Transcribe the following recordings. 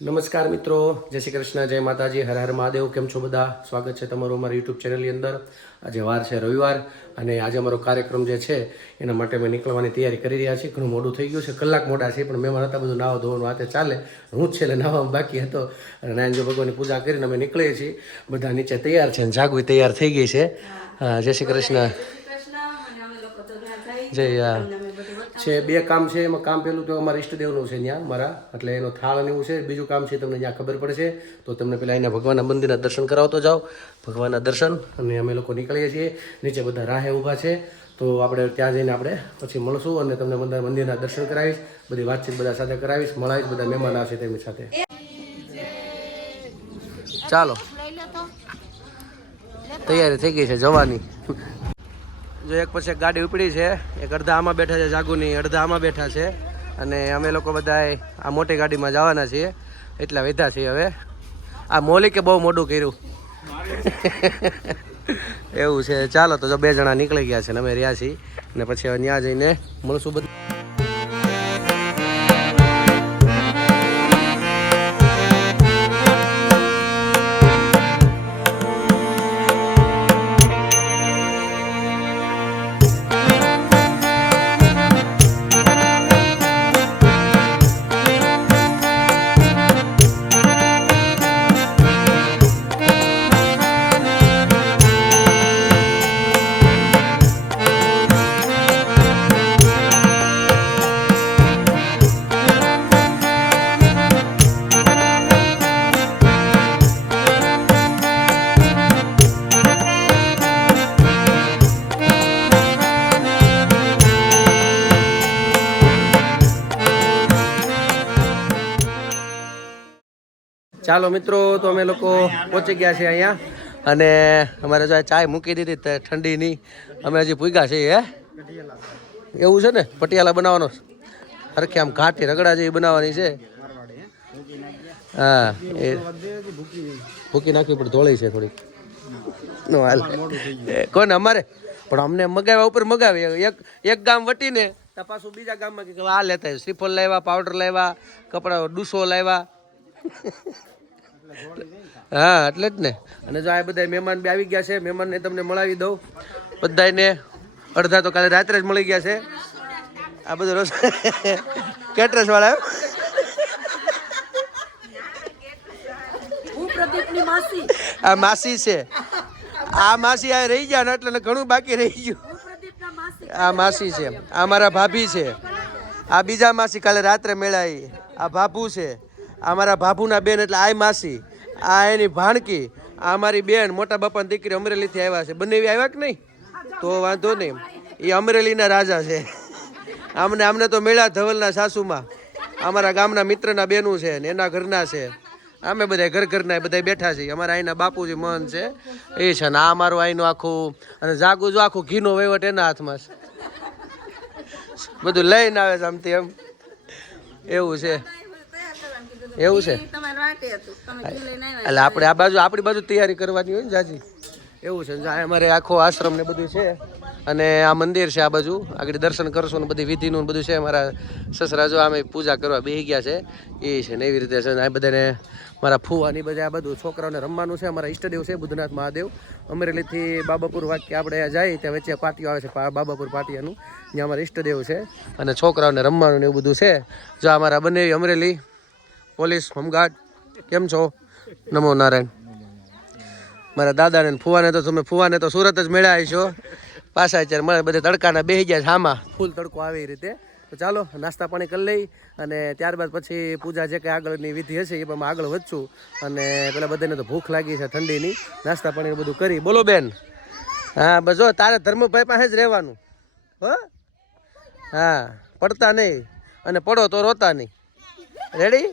નમસ્કાર મિત્રો, જય શ્રી કૃષ્ણ, જય માતાજી, હર હર મહાદેવ. કેમ છો બધા? સ્વાગત છે તમારું અમારા યુટ્યુબ ચેનલની અંદર. આજે વાર છે રવિવાર અને આજે અમારો કાર્યક્રમ જે છે એના માટે અમે નીકળવાની તૈયારી કરી રહ્યા છીએ. ઘણું મોડું થઈ ગયું છે, કલાક મોડા છે, પણ મહેમાન હતા, બધું નાવા ધોવાનું હાથે ચાલે. હું જ છેલ્લે નાવામાં બાકી હતો અને નારાયણજી ભગવાનની પૂજા કરીને અમે નીકળીએ છીએ. બધા નીચે તૈયાર છે અને જાગવી તૈયાર થઈ ગઈ છે. જય શ્રી કૃષ્ણ. જય છે બે કામ છે. એમાં કામ પેલું તો અમારા ઈષ્ટદેવનું છે ત્યાં મારા, એટલે એનો થાળ અને એવું છે. બીજું કામ છે તમને ત્યાં ખબર પડશે, તો તમને પેલા અહીંયા ભગવાનના મંદિરના દર્શન કરાવતો જાઓ. ભગવાનના દર્શન અને અમે લોકો નીકળીએ છીએ. નીચે બધા રાહે ઊભા છે, તો આપણે ત્યાં જઈને આપણે પછી મળશું અને તમને બધા મંદિરના દર્શન કરાવીશ, બધી વાતચીત બધા સાથે કરાવીશ, મળાવીશ. બધા મહેમાન આવશે તેમની સાથે. ચાલો, તૈયારી થઈ ગઈ છે જવાની. જો એક પછી એક ગાડી ઉપડી છે, એક અડધા આમાં બેઠા છે જાગુની, અડધા આમાં બેઠા છે અને અમે લોકો બધા આ મોટી ગાડીમાં જવાના છીએ. એટલા વધ્યા છીએ હવે. આ મૌલિકે બહુ મોડું કર્યું એવું છે. ચાલો તો જો 2 જણા નીકળી ગયા છે ને અમે રહ્યા છીએ અને પછી હવે ત્યાં જઈને મળશું બધું. ચાલો મિત્રો, તો અમે લોકો પહોંચી ગયા છીએ અહીંયા અને અમારે જો ચાય મૂકી દીધી ઠંડીની. અમે હજી ભૂગ્યા છીએ. એવું છે ને, પટિયાલા બનાવવાનો હરખે આમ ઘાટી રગડા જેવી બનાવવાની છે. હા, એ ભૂકી નાખવી પણ ધોળી છે થોડીક. કોને અમારે પણ અમને મગાવ્યા ઉપર મગાવી. એક ગામ વટીને પાછું બીજા ગામમાં કે આ લેતા શ્રીફળ લાવ્યા, પાવડર લાવ્યા, કપડા ડૂસો લાવ્યા. હા એટલે જ ને. અને જો આ બધા મહેમાન બી આવી ગયા છે. મહેમાનને તમને મળાવી દઉં બધાને. અડધા તો કાલે રાત્રે જ મળી ગયા છે. આ બધું રસ કેટરસ વાળા. આ માસી છે. આ માસી આ રહી ગયા ને એટલે ઘણું બાકી રહી ગયું. આ માસી છે. આ મારા ભાભી છે. આ બીજા માસી કાલે રાત્રે મેળાઈ. આ ભાભુ છે. આ મારા ભાભુના બેન એટલે આ માસી. આ એની ભાણકી. આ મારી બેન, મોટા બાપાની દીકરી અમરેલીથી આવ્યા છે. બંને આવ્યા કે નહીં તો વાંધો નહીં. એ અમરેલીના રાજા છે. આમને તો મેળા ધવલના સાસુમાં અમારા ગામના મિત્રના બેનું છે ને એના ઘરના છે. અમે બધા ઘરના બધા બેઠા છીએ. અમારા અહીંના બાપુજી મન છે એ છે ને આ અમારું અહીંનું આખું. અને જાગુ જો આખું ઘીનો વહીવટ એના હાથમાં છે. બધું લઈને આવે છે આમથી એમ. એવું છે. એવું છે એટલે આપણે આ બાજુ આપણી બાજુ તૈયારી કરવાની હોય ને જાજી. એવું છે. અમારે આખો આશ્રમ ને બધું છે અને આ મંદિર છે. આ બાજુ આગળ દર્શન કરશું ને બધી વિધિનું બધું છે. મારા સસરા જો અમે પૂજા કરવા બેસી ગયા છે એ છે ને એવી રીતે છે. આ બધાને મારા ફૂવાની બધા આ બધું છોકરાઓને રમવાનું છે. અમારા ઈષ્ટદેવ છે બુદ્ધનાથ મહાદેવ. અમરેલીથી બાબાપુર વાક્ય આપણે જાય ત્યાં વચ્ચે પાટિયું આવે છે, બાબાપુર પાટિયાનું. ત્યાં અમારા ઈષ્ટદેવ છે અને છોકરાઓને રમવાનું ને એવું બધું છે. જો અમારા બંને અમરેલી પોલીસ હોમગાર્ડ. કેમ છો? નમો નારાયણ. મારા દાદાને ફુવાને તો સુરત જ મેળા આવીશો પાછા. અત્યારે મને બધે તડકાના બેસી ગયા છે આમાં. ફૂલ તડકો આવે એ રીતે. તો ચાલો નાસ્તા પાણી કરી લઈ અને ત્યારબાદ પછી પૂજા જે કંઈ આગળની વિધિ હશે એ પણ આગળ વધશું. અને પેલા બધાને તો ભૂખ લાગી છે ઠંડીની. નાસ્તા પાણી બધું કરી. બોલો બેન. હા બસ જો તારે ધર્મભાઈ પાસે જ રહેવાનું હો. હા, પડતા નહીં અને પડો તો રોતા નહીં. રેડી?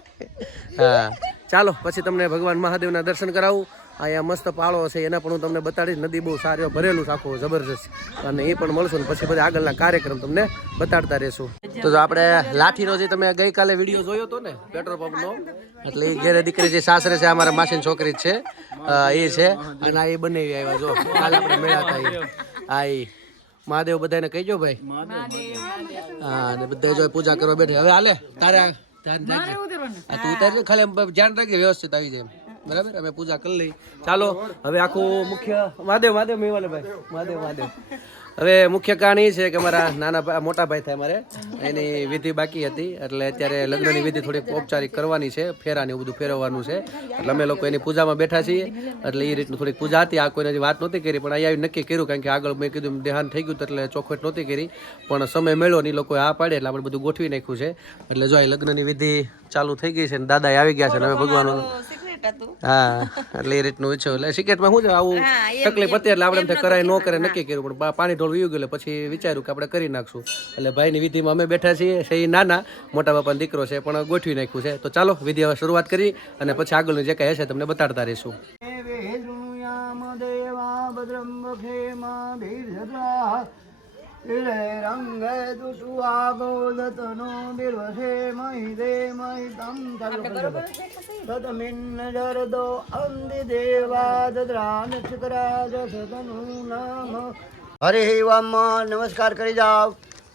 હા ચાલો પછી તમને ભગવાન મહાદેવના દર્શન કરાવું. અહીંયા મસ્ત પાળો છે એના પણ હું તમને બતાડીશ. નદી બહુ સારી ભરેલું છે આખું જબરજસ્ત. અને એ પણ મળશું ને પછી બધા આગળના કાર્યક્રમ તમને બતાડતા રહેશું. તો જો આપણે લાઠીનો જે તમે ગઈકાલે વિડીયો જોયો હતો ને પેટ્રોલ પંપનો, એટલે એ ઘેરે દીકરી જે સાસરે છે અમારા માસીની છોકરી જ છે એ છે. અને આ એ બનાવી આવ્યા જો કાલે આપણે મેળા થાય. આ એ મહાદેવ બધાને કહીજો ભાઈ. હા અને બધા જો પૂજા કરવા બેઠે. હવે હાલે તારે ધ્યાન રાખજે. તું ઉતારજે, ખાલી આમ ધ્યાન રાખજે, વ્યવસ્થિત આવી જાય બરાબર. અમે પૂજા કરી લઈ. ચાલો હવે આખું મુખ્ય મહાદેવ મેવાલાભાઈ મહાદેવ. હવે મુખ્ય કારણ એ છે કે અમારા મોટા ભાઈ થાય અમારે એની વિધિ બાકી હતી, એટલે અત્યારે લગ્નની વિધિ થોડીક ઔપચારિક કરવાની છે, ફેરાને એવું બધું ફેરવવાનું છે, એટલે અમે લોકો એની પૂજામાં બેઠા છીએ. એટલે એ રીતનું થોડીક પૂજા હતી. આ કોઈને વાત નહોતી કરી, પણ અહીંયા નક્કી કર્યું, કારણ કે આગળ મેં કીધું દેહાન થઈ ગયું એટલે ચોખવટ નહોતી કરી, પણ સમય મળ્યો ને એ લોકોએ આ પાડે એટલે આપણે બધું ગોઠવી નાખ્યું છે. એટલે જો લગ્નની વિધિ ચાલુ થઈ ગઈ છે ને દાદા આવી ગયા છે ને હવે ભગવાનનું હા એટલે એ રીતનું ઈચ્છો. એટલે સિકેટમાં શું છે આવું તકલીફ હતી એટલે આપણે કરાય ન કરે નક્કી કર્યું, પણ પાણી ઢોળ વીયું ગયું પછી વિચાર્યું કે આપણે કરી નાખશું. એટલે ભાઈની વિધિમાં અમે બેઠા છીએ. એ નાના મોટા બાપાનો દીકરો છે પણ ગોઠવી નાખ્યું છે. તો ચાલો વિધિ હવે શરૂઆત કરી અને પછી આગળનું જે કાંઈ હશે તમને બતાડતા રહીશું. રંગ દુષુઆગોદતનો બિરવસે મહિદે મહિતમ તતમિન્ન જરદો અંધિ દેવાદ્રાનચકરાજ સદનુ નામ. હરે વામ નમસ્કાર કરી જાઓ.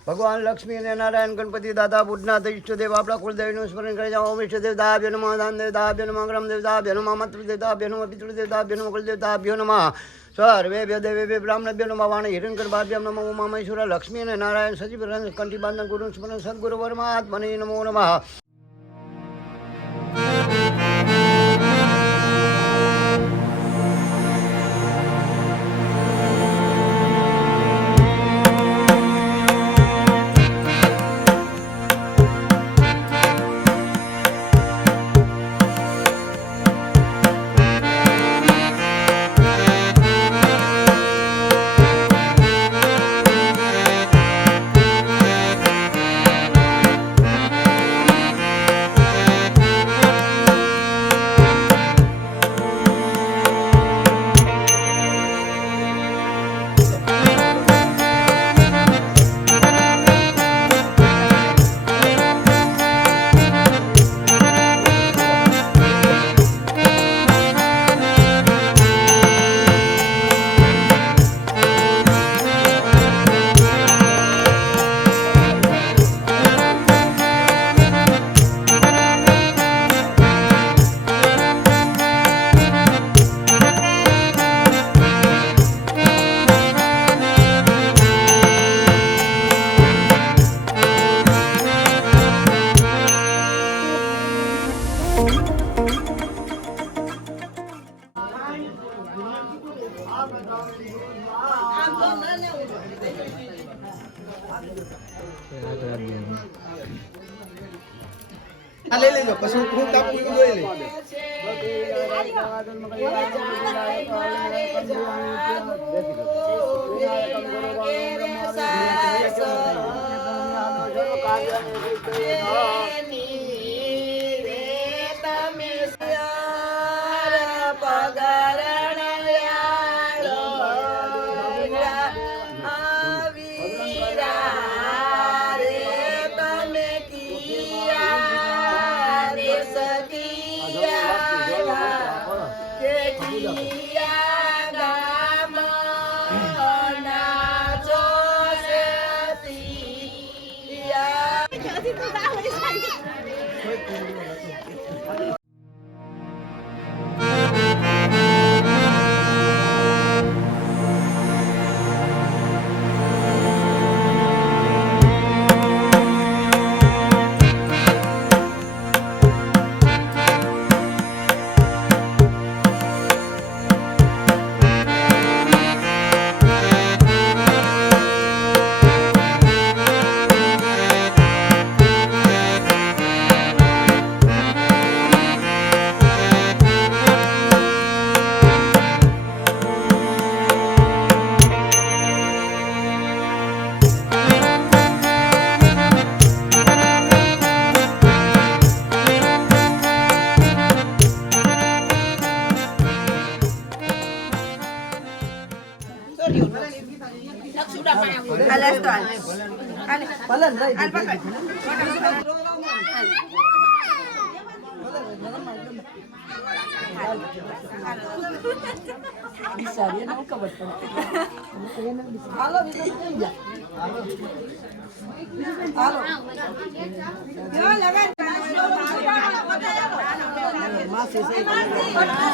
ભગવાન લક્ષ્મી અને નારાયણ ગણપતિ દાદા બુદ્ધનાથ ઈષ્ટદેવ આપણા કુળદેવીનું સ્મરણ કરી જાઓ. ઓમ ઈષ્ટદેવ દાભ્ય નમઃ, દાન દેવતાભ્ય નમઃ, ગ્રમ દેવતાભ્ય નમઃ, મંત્ર દેવતાભ્ય નમઃ, પિતૃ દેવતાભ્ય નમઃ, કુલ દેવતાભ્ય નમઃ, સર્વેભ્ય દેવેભ્ય બ્રાહ્મણભ્ય નમઃ, વાણી હિરણ્યગર્ભાભ્યમ નમઃ, ઉમા મહેશ્વર લક્ષ્મી અને નારાયણ સજીવ કંઠીબાંધન ગુરુ સ્મરણ સદગુરુ પરમાત્મને નમો નમઃ. લઈ લેજો પછી હું કાપું જોઈ લઈ. હાલો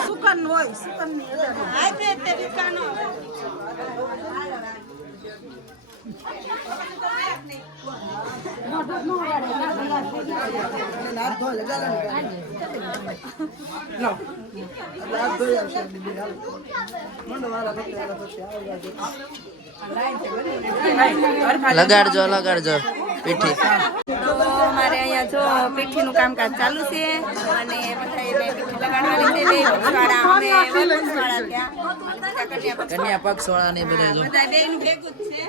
સુકન હોય સુકન લગાડજો લગાડજો પીઠી. તો અમારે અહીંયા જો પીઠીનું કામકાજ ચાલુ છે અને બધા એને પીઠી લગાડવાની છે. બે પક્ષવાળા અમે પક્ષવાળા ત્યાં કન્યા પક્ષ વાળા ને બધા જો બધા બેયનું ભેગું જ છે.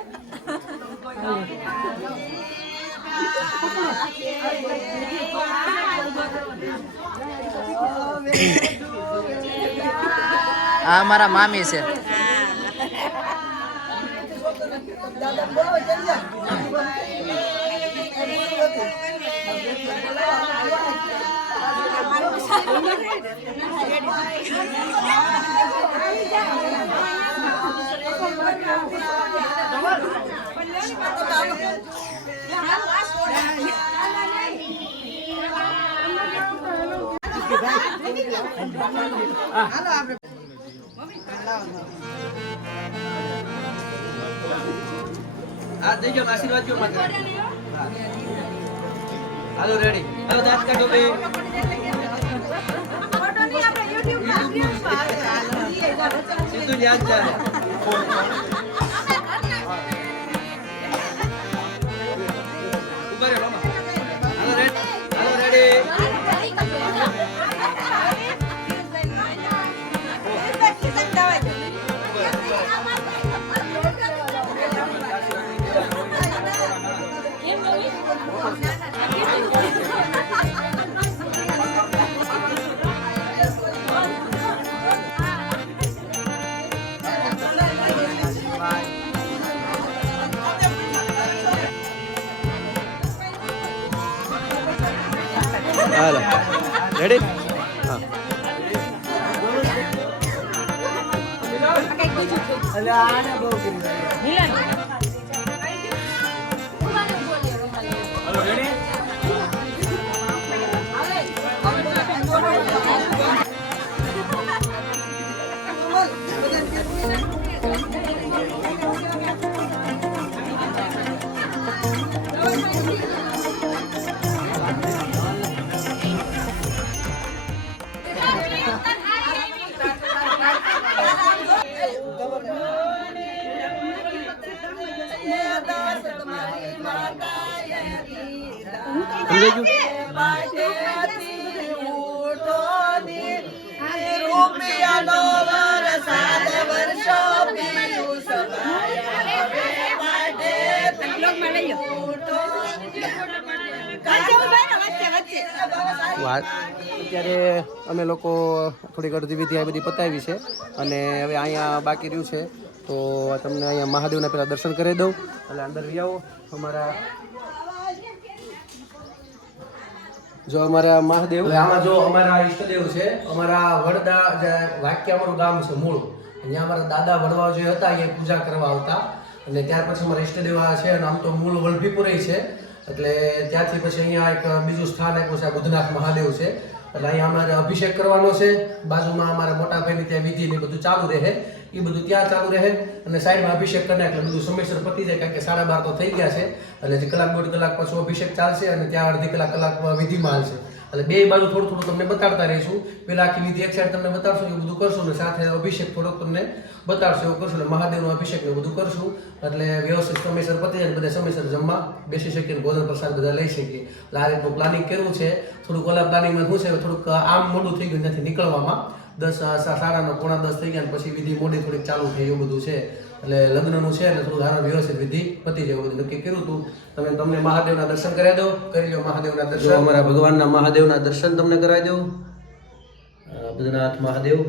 આ મારા મામી છે. આ દેજો આશીર્વાદ જો માતા. હાલો રેડી. હાલો દાંત કાઢો બે. સીધું યાદ જાય. ઉભા રહો મામા. હાલો રેડી. હાલો રેડી. હાલો રેડી. હા અત્યારે અમે લોકો થોડીક અડધી વિધિ આ બધી પતાવી છે અને હવે અહીંયા બાકી રહ્યું છે તો તમને અહીંયા મહાદેવના પહેલાં દર્શન કરી દઉં એટલે અંદર વી આવો. અમારા જો અમારા મહાદેવ આમાં જો અમારા ઈષ્ટદેવ છે. અમારા વડદા જે વાક્ય અમારું ગામ છે મૂળ, અહીંયા અમારા દાદા વડવા જે હતા એ પૂજા કરવા આવતા અને ત્યાર પછી અમારા ઈષ્ટદેવ છે અને આમ તો મૂળ વલભીપુરે છે એટલે ત્યાંથી પછી અહીંયા એક બીજું સ્થાન આપ્યું છે બુદ્ધનાથ મહાદેવ છે એટલે અહીંયા અમારે અભિષેક કરવાનો છે. બાજુમાં અમારા મોટા ભાઈની ત્યાં વિધિ ને બધું ચાલુ રહે, એ બધું ત્યાં ચાલુ રહે અને સાઈડમાં અભિષેક કરીને એટલે બધું સમયસર પતી જાય કારણ કે 12:30 તો થઈ ગયા છે એટલે જે કલાક દોઢ કલાક પછી અભિષેક ચાલશે અને ત્યાં અડધી કલાક વિધિમાં હાલશે એટલે બે બાજુ થોડું થોડું તમને બતાડતા રહીશું. પેલા આખી વિધિ એક સાઈડ તમને બતાવશું એવું બધું કરશું ને સાથે અભિષેક થોડોક તમને બતાવશું એવું કરશું એટલે મહાદેવનો અભિષેક ને બધું કરશું એટલે વ્યવસ્થિત સમયસર પતી જાય બધા સમયસર જમવા બેસી શકીએ, ભોજન પ્રસાદ બધા લઈ શકીએ. એટલે આ રીતનું પ્લાનિંગ કર્યું છે. થોડુંક ઓલા પ્લાનિંગમાં શું છે થોડુંક આમ મોડું થઈ ગયું ત્યાંથી નીકળવામાં 10:30 પોણા 10 થઈ ગયા અને પછી વિધિ મોડી થોડીક ચાલુ થઈ એવું બધું છે એટલે લગ્નનું છે એટલે થોડું સારા વ્યવસ્થિત વિધિ પતી જાય એવું બધું નક્કી કર્યું હતું. તમને મહાદેવના દર્શન કરાવી દો, કરી લો મહાદેવના દર્શન. અમારા ભગવાનના મહાદેવના દર્શન તમને કરાવી દઉં. બુદ્ધનાથ મહાદેવ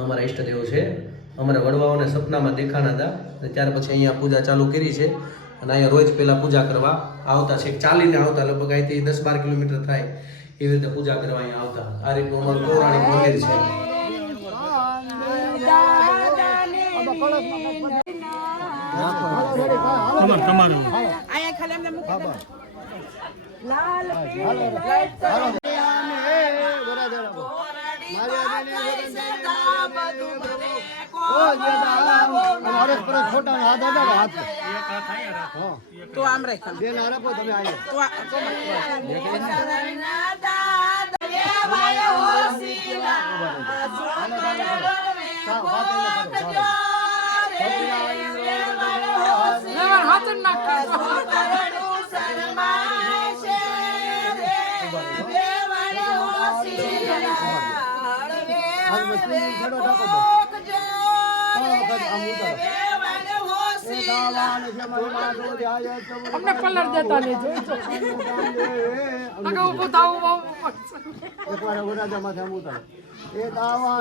અમારા ઈષ્ટદેવ છે. અમારા વડવાઓને સપનામાં દેખાણા હતા ત્યાર પછી અહીંયા પૂજા ચાલુ કરી છે અને અહીંયા રોજ પહેલાં પૂજા કરવા આવતા છે. ચાલીને આવતા લગભગ અહીંથી 10-12 કિલોમીટર થાય એવી રીતે પૂજા કરવા અહીંયા આવતા. આ રીતનું અમારું પૌરાણિક મંદિર છે. તો આમ રાખ અમને કલર દેતા લેજો ઉભો થાવ એ દાવા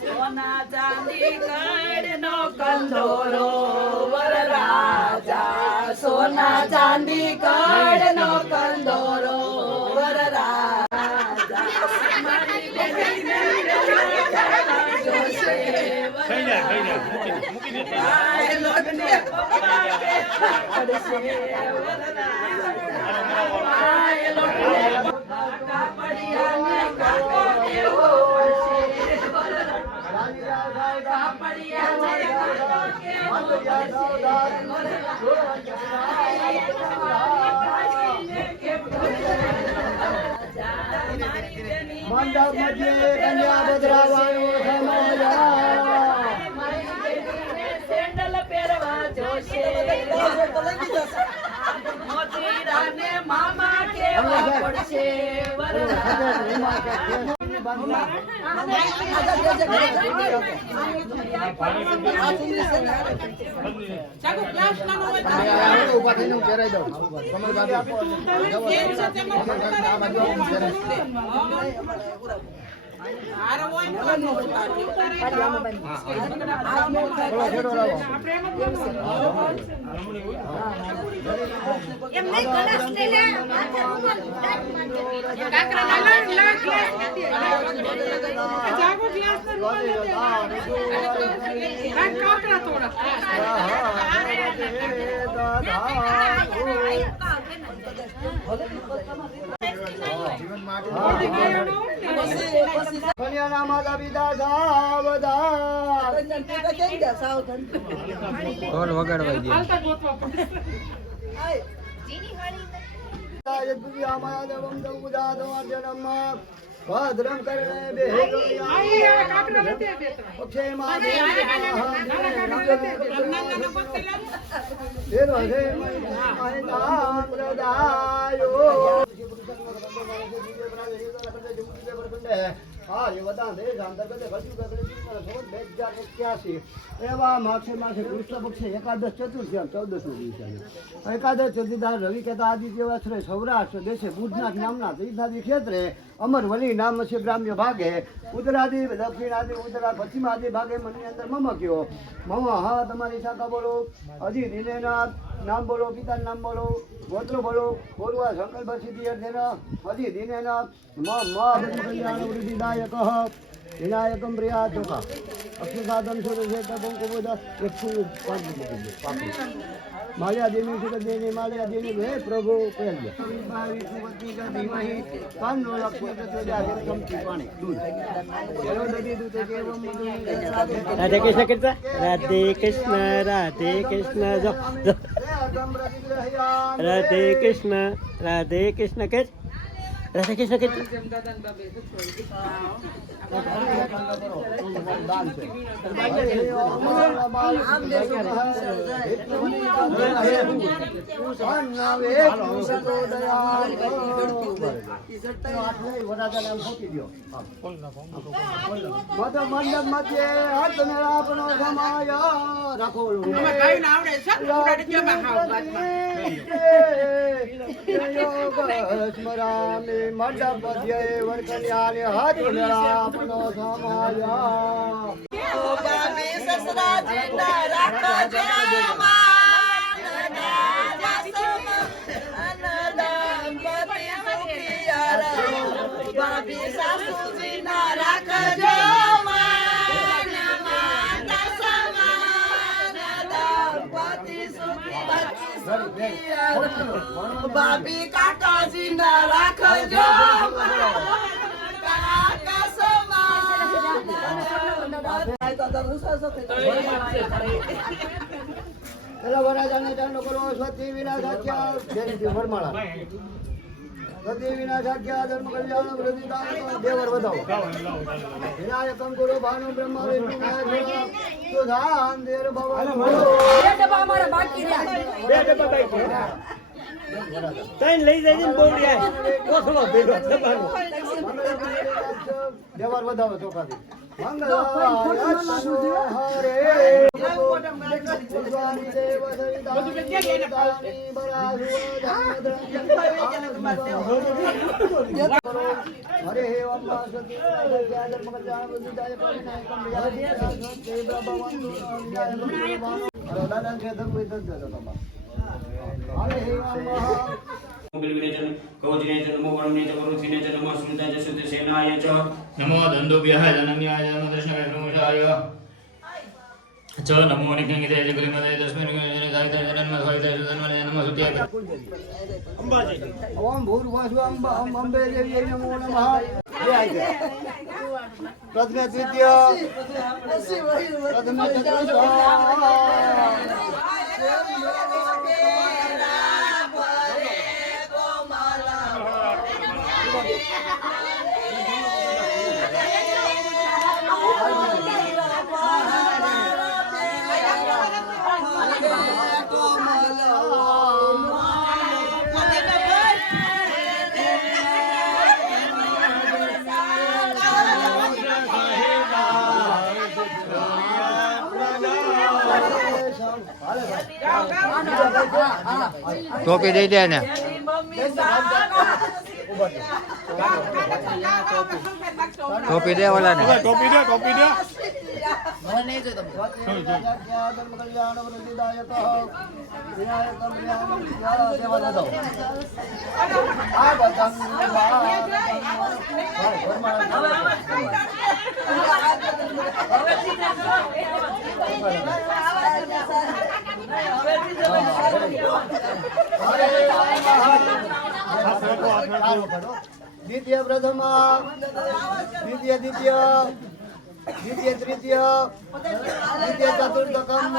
સોના ચાંદી કડનો કંદોરો વરરાજા સોના ચાંદી કડનો કંદોરો વરરાજા મારી બેટીને જોશે મંડપ મધ્યે કન્યા બદરાવાનો સેન્ડલ પહેરવા જોશે મોતીરાને મામા કેવા પડશે કન્યાના માતા પિતા સાવધાન ઢોલ વગાડવા દે ભદ્રમ કરણે એવા માસે માસે કૃષ્ણ પક્ષે એકાદશ ચતુર્થી 14નો દિવસે એકાદશ ચતુર્થી રવિ કહેતા આદિત્ય વસ્ત્રે સૌરાષ્ટ્ર દેશે બુધનાથ નામના તીર્થાદી ક્ષેત્રે અમરવલી નામ છે ગ્રામ્ય ભાગે ઉત્તરાદિ દક્ષિણાદિ ઉત્તરા પશ્ચિમાદિ ભાગે મનની અંદર મમ કયો મમ હા તમારી શાખા બોલો હજી દિનેનાથ નામ બોલો પિતાનું નામ બોલો ગોત્ર બોલો પૂર્વા શંકર બસિદ્ધિ અર્થેના હજી દિનેનાથ વૃદ્ધિદાયક વિનાયકમ પ્રિયા ચોખા અક્ષુસાધન સુર છે તપમ કુબોધ 105 माल्यादेवी सुखदेवी माल्यादेवी हे प्रभु पहले विष्णुपति का धीमहि तन्नो लक्ष्मी प्रचोदयात् कमति पाणी दूध चलो नदी दूध एवं राधे कृष्ण कीर्तन राधे कृष्ण जो राधे कृष्ण कीर्तन राधे कृष्ण कीर्तन મંડપ મધ્યે હાથ મેળાપનો સમાય રાખો સ્મરામી મંડપ મધ્યે વરકન્યાને હાથ મેળાપનો સમાય ભાભી કાકાજી ના રાખજો કાકા પેલા વરાજાને ચાંદો કરો સ્વતી વિના સાખ્યા જયંતિ વરમાળા સતી વિના સાખ્યા ધર્મ કલ્યાણ વૃદ્ધિદાન દેવર વધાવો વિનાયકમ ગુરુ ભાનુ બ્રહ્મા વિષ્ણુ સુધાન દેર ભવન ત્રણ લઈ જાય ને બોડિયા કોથળો ભેગો થવાનો દેવર વધાવો ચોખાથી મંગળ હરે ભગવાન દેવ હરે હે અમ્મા સતી ધર્મ કલ્યાણ વૃદ્ધિદાય પરિણાયકમ દાદા છે ધર્મ હરે હે અમ્મા नमो धन्दुभ्यः जनन्याय जनदर्शनाय नमोषाय च नमो निखिंगिते जगरिमदे तस्मिन् जनेदायते जन्मस्वायते जन्मने नमः सुत्याय અંબાજી ओम भूर्भुवः अम्बे देव्यै नमो नमः प्रथम द्वितीय प्रथम चतुर्थ ટોપી દઈ દે ને ટોપી દે ઓલા ને टोपी दे મને નહીં જો તમે धर्म कल्याण वृद्धिदायक विनायकम देव ददौ द्वितीय प्रथम द्वितीय द्वितीय द्वितीय तृतीय द्वितीय चतुर्थकम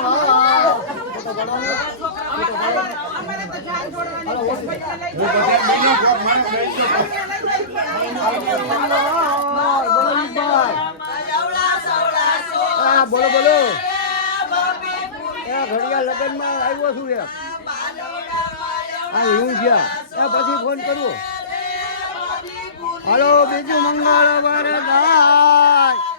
બોલો બોલો ઘડિયા લગ્ન માં આવ્યો છું હું છે પછી ફોન કરું હાલો બીજું મંગળ વરદાય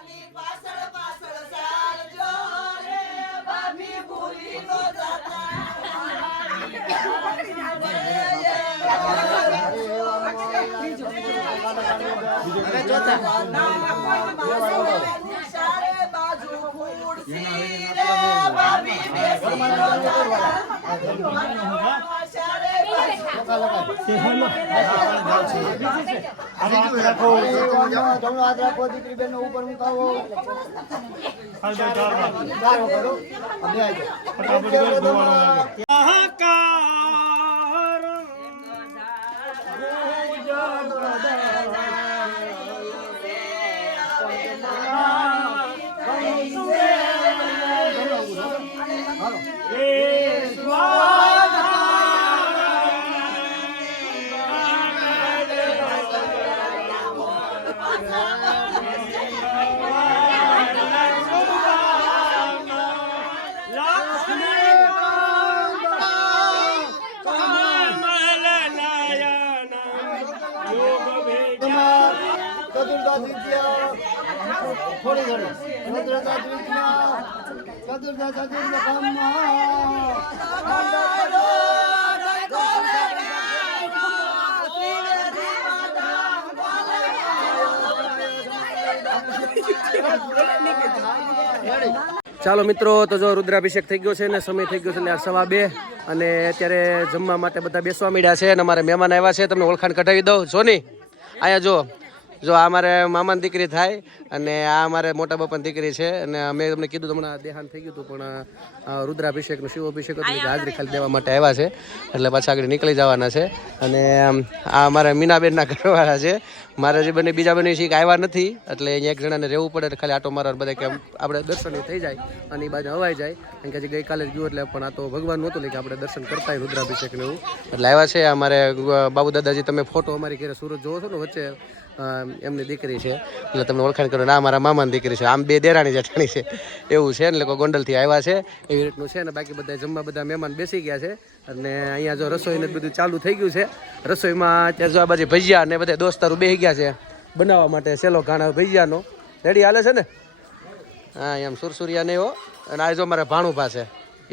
ધક્કા લગાય જમણો હાથ રાખો દીકરી બેન ઉપર મુકાવો થોડી ઘણી ચાલો મિત્રો, તો જો રુદ્રાભિષેક થઈ ગયો છે ને સમય થઈ ગયો છે ને 2:15 અને અત્યારે જમવા માટે બધા બેસવા માંડ્યા છે અને અમારે મહેમાન આવ્યા છે. તમને ઓળખાણ કઢાવી દઉં. સોની અહીંયા જો આ મારે મામાની દીકરી થાય અને આ અમારે મોટા બાપાની દીકરી છે. અને મેં તમને કીધું હમણાં દેહાન થઈ ગયું હતું, પણ રુદ્રાભિષેકનો શિવાભિષેક હતો એટલે હાજરી ખાલી દેવા માટે આવ્યા છે, એટલે પાછા આગળ નીકળી જવાના છે. અને આ અમારા મીનાબેનના ઘરવાળા છે. મારા જે બંને બીજા બંને શીખ આવ્યા નથી, એટલે અહીંયા એક જણાને રહેવું પડે, ખાલી આટો મારવા બધા કે આપણે દર્શન થઈ જાય અને એ બાજુ હવાઈ જાય. કારણ કે હજી ગઈકાલે જ ગયું એટલે પણ આ તો ભગવાન નહોતું કે આપણે દર્શન કરતા હોય રુદ્રાભિષેકને એવું, એટલે આવ્યા છે. અમારે બાબુ દાદાજી, તમે ફોટો અમારી ઘરે સુરત જોવો છો ને વચ્ચે, એમની દીકરી છે એટલે તમને ઓળખાણ કરો. ના, મારા મામાની દીકરી છે. આમ બે દેરાણી જેઠાણી છે એવું છે, એટલે ગોંડલથી આવ્યા છે એવી રીતનું છે. અને બાકી બધા જમવા બધા મહેમાન બેસી ગયા છે અને અહીંયા જો રસોઈને બધું ચાલુ થઈ ગયું છે. રસોઈમાં અત્યારે જો આ બાજુ ભજીયા અને બધા દોસ્તારો બેસી ગયા છે બનાવવા માટે સેલો ઘાણા ભજીયાનો. રેડી હાલે છે ને? હા, એમ સુરસુરિયા ને એવો. અને આ જો મારા ભાણુભા છે,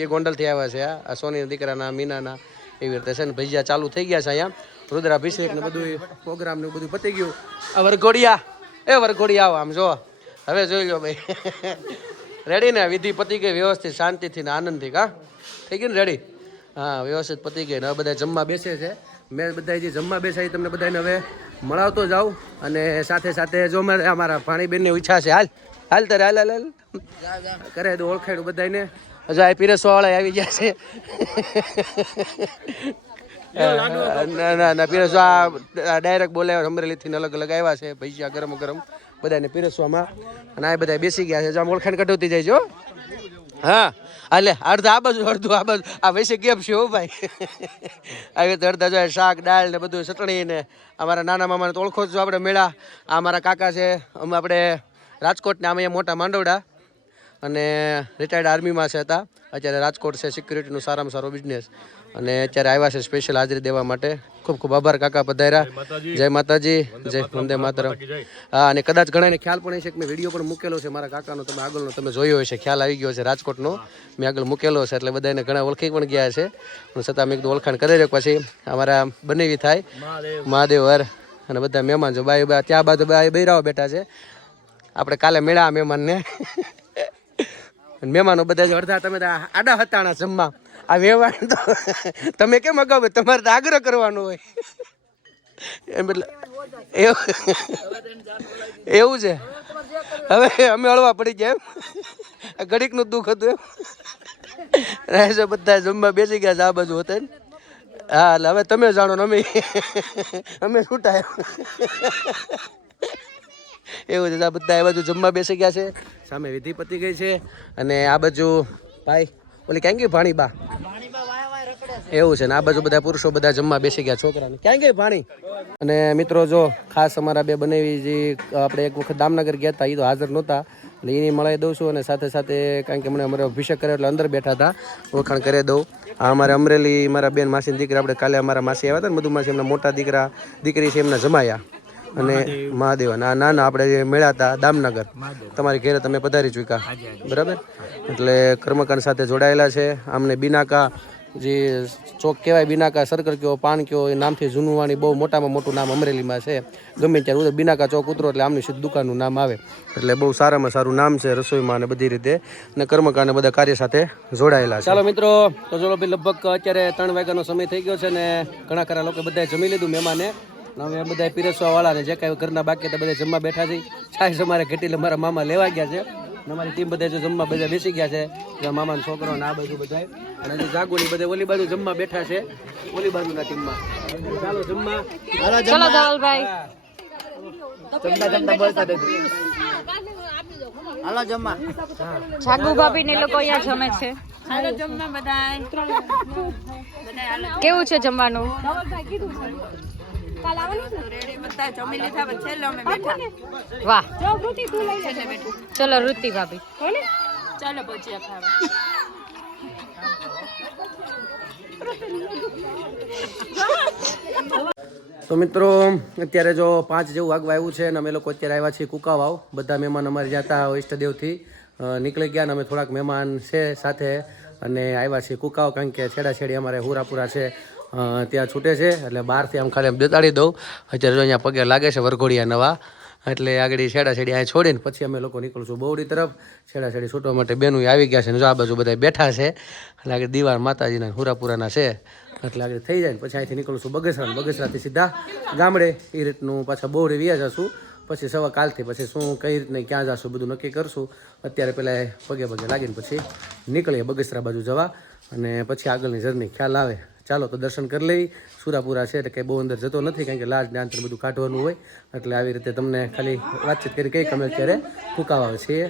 એ ગોંડલથી આવ્યા છે. આ સોનીના દીકરાના, મીનાના, એવી રીતે છે ને. ભજીયા ચાલુ થઈ ગયા છે અહીંયા. રુદ્રાભિષેક ને બધું પ્રોગ્રામ ને બધું પતી ગયું. આ વરઘોડિયા આવો આમ જો. હવે જોઈ લો ભાઈ. રેડી ને? વિધિ પતી ગઈ વ્યવસ્થિત, શાંતિથી ને આનંદથી. કા થઈ ગયું ને? રેડી? હા, વ્યવસ્થિત પતી ગઈ. હવે બધા જમવા બેસે છે. મેં બધા જે જમવા બેસા એ તમને બધાને હવે મળાવતો જાઉં. અને સાથે સાથે જો અમારા ભાણીબેનની ઈચ્છા છે, હાલ તારે હાલ કરે દો ઓળખાડું બધાને. હજુ આ પીરસવાવાળા આવી ગયા છે. ના પીરસવા ડાયરેક્ટ બોલાવ્યા, અમરેલીથી અલગ અલગ આવ્યા છે. ભજીયા ગરમ ગરમ બધાને પીરસવામાં. અને આ બધા બેસી ગયા છે. આમ ઓળખાણ કઢાવતી જાય છો. હા, હાલે અડધા આ બાજુ, અડધું આ બાજુ. આ વૈસે કેમ છે હો ભાઈ? આવી રીતે અડધા જો શાક દાળ ને બધું ચટણી ને. અમારા નાના મામાને તો ઓળખો છો આપણે મેળા. આ અમારા કાકા છે. અમે આપણે રાજકોટના, અમે અહીંયા મોટા માંડવડા અને રિટાયર્ડ આર્મીમાં છે હતા. અત્યારે રાજકોટ છે સિક્યુરિટીનું સારામાં સારો બિઝનેસ. અને અત્યારે આવ્યા છે સ્પેશિયલ હાજરી દેવા માટે. ખૂબ ખૂબ આભાર કાકા પધાર્યા. જય માતાજી, જય વંદે માતરમ. હા, અને કદાચ ઘણાને ખ્યાલ પણ હશે કે મેં વિડીયો પણ મૂકેલો છે મારા કાકાનો, તમે આગળનો તમે જોયો હશે, ખ્યાલ આવી ગયો છે. રાજકોટનો મેં આગળ મૂકેલો છે, એટલે બધાને ઘણા ઓળખી પણ ગયા છે. પણ છતાં મેં એકદમ ઓળખાણ કરી રહ્યો. પછી અમારા બનેવી થાય મહાદેવ હર અને બધા મહેમાન જો બાઈ ત્યાં બાજુ બાઈ બૈરાઓ બેઠા છે. આપણે કાલે મેળા મહેમાનને. મહેમાનો બધા અડધા તમે આડા હતાણા જમવા. આ વ્યવહાર તો તમે કેમ અગાઉ, તમારે તો આગ્રહ કરવાનો હોય એમ. એટલે એવું છે. હવે અમે હળવા પડી ગયા એમ. ઘડીકનું દુઃખ હતું એમ. બધા જમવા બેસી ગયા છે આ બાજુ હતા ને. હા, એટલે હવે તમે જાણો ને અમે છૂટા એવું છે. આ બધા એ બાજુ જમવા બેસી ગયા છે. સામે વિધિ પતી ગઈ છે. અને આ બાજુ ભાઈ ઓલી ક્યાં ગઈ ભાણીબા? એવું છે ને. આ બાજુ બધા પુરુષો બધા જમવા બેસી ગયા. છોકરાને ક્યાં ગઈ ભાણી? અને મિત્રો જો ખાસ અમારા બે બનેવી જે આપણે એક વખત દામનગર ગયા હતા, એ તો હાજર નહોતા, એટલે એની મળાઈ દઉં છું. અને સાથે સાથે કારણ કે મને અમારે અભિષેક કર્યો એટલે અંદર બેઠા હતા, ઓળખાણ કરી દઉં. આ અમારે અમરેલી મારા બેન માસીની દીકરી, આપણે કાલે અમારા માસી આવ્યા હતા ને, મધુ માસી, એમના મોટા દીકરી છે, એમના જમાયા. અને મહાદેવ ના આપણે જે મળ્યા હતા દામનગર, તમારી ઘેરે તમે પધારી ચૂક્યા બરાબર. એટલે કર્મકાંડ સાથે જોડાયેલા છે. આમને બિનાકા જે ચોક કહેવાય બિનાકા સર્કલ કયો પાન કયો એ નામથી જૂનવાણી બહુ મોટામાં મોટું નામ અમરેલીમાં છે. ગમે ત્યારે ઉધર બિનાકા ચોક ઉતરો એટલે આમની સીધી દુકાનનું નામ આવે. એટલે બહુ સારામાં સારું નામ છે રસોઈમાં અને બધી રીતે અને કર્મકાંડ બધા કાર્ય સાથે જોડાયેલા છે. ચાલો મિત્રો, તો ચલો ભાઈ લગભગ અત્યારે 3 વાગ્યાનો સમય થઈ ગયો છે ને ઘણા ખરા લોકો બધાએ જમી લીધું મહેમાને. હવે બધા પીરસવા વાળાને જે કાંઈ ઘરના બાકી હતા બધા જમવા બેઠા છે. છાશ અમારે ઘટીલે મારા મામા લેવા ગયા છે. અમારી ટીમ બધા જો જમવા બધા બેસી ગયા છે. મામાના છોકરો ને આ બાજુ બધા અને જે જાગોની બધા ઓલી બાજુ જમવા બેઠા છે, ઓલી બાજુના ટીમમાં. ચાલો જમવા. ચલો ધવલભાઈ. જમતા બોલતા હાલો જમવા. જાગુ ભાભી ને લોકો અહીંયા જમે છે. હાલો જમવા બધાય. કેવું છે જમવાનું? બધા જમી લીધા પછી છેલ્લે અમે બેઠા. વાહ, ચલો ઋતિ ભાભી ચાલો ભજીયા ખાવા. તો મિત્રો અત્યારે જો 5 જેવું વાગવા આવ્યું છે અને અમે લોકો અત્યારે આવ્યા છીએ કુકાવાવ. બધા મહેમાન અમારે જતા ઈષ્ટદેવથી નીકળી ગયા અને અમે થોડાક મહેમાન છે સાથે અને આવ્યા છીએ કુકાવાવ, કારણ કે છેડાછેડી અમારે હુરાપુરા છે ત્યાં છૂટે છે એટલે બહારથી આમ ખાલી આમ દેતાડી દઉં. અત્યારે જો અહીંયા પગે લાગે છે વરઘોડિયા નવા, એટલે આગળ છેડાછેડી અહીં છોડીને પછી અમે લોકો નીકળશું બહુડી તરફ. છેડાછેડી છૂટવા માટે બેનું આવી ગયા છે ને જો આ બાજુ બધા બેઠા છે એટલે આગળ દીવાર માતાજીના હુરાપુરાના છે એટલે આગળ થઈ જાય ને પછી અહીંથી નીકળશું બગસરા. બગસરાથી સીધા ગામડે એ રીતનું પાછા બહુડી વ્યા જશું. પછી સવા કાલથી પછી શું કઈ રીતને ક્યાં જશું બધું નક્કી કરશું. અત્યારે પહેલાં પગે લાગીને પછી નીકળીએ બગસરા બાજુ જવા અને પછી આગળની જર્ની ખ્યાલ આવે. ચાલો તો દર્શન કરી લઈ. સુરાપુરા છે એટલે કંઈ બહુ અંદર જતો નથી, કારણ કે લાજ ને અંતર બધું કાઢવાનું હોય એટલે આવી રીતે તમને ખાલી વાતચીત કરી કંઈક અમે અત્યારે કુકાવાવ છીએ.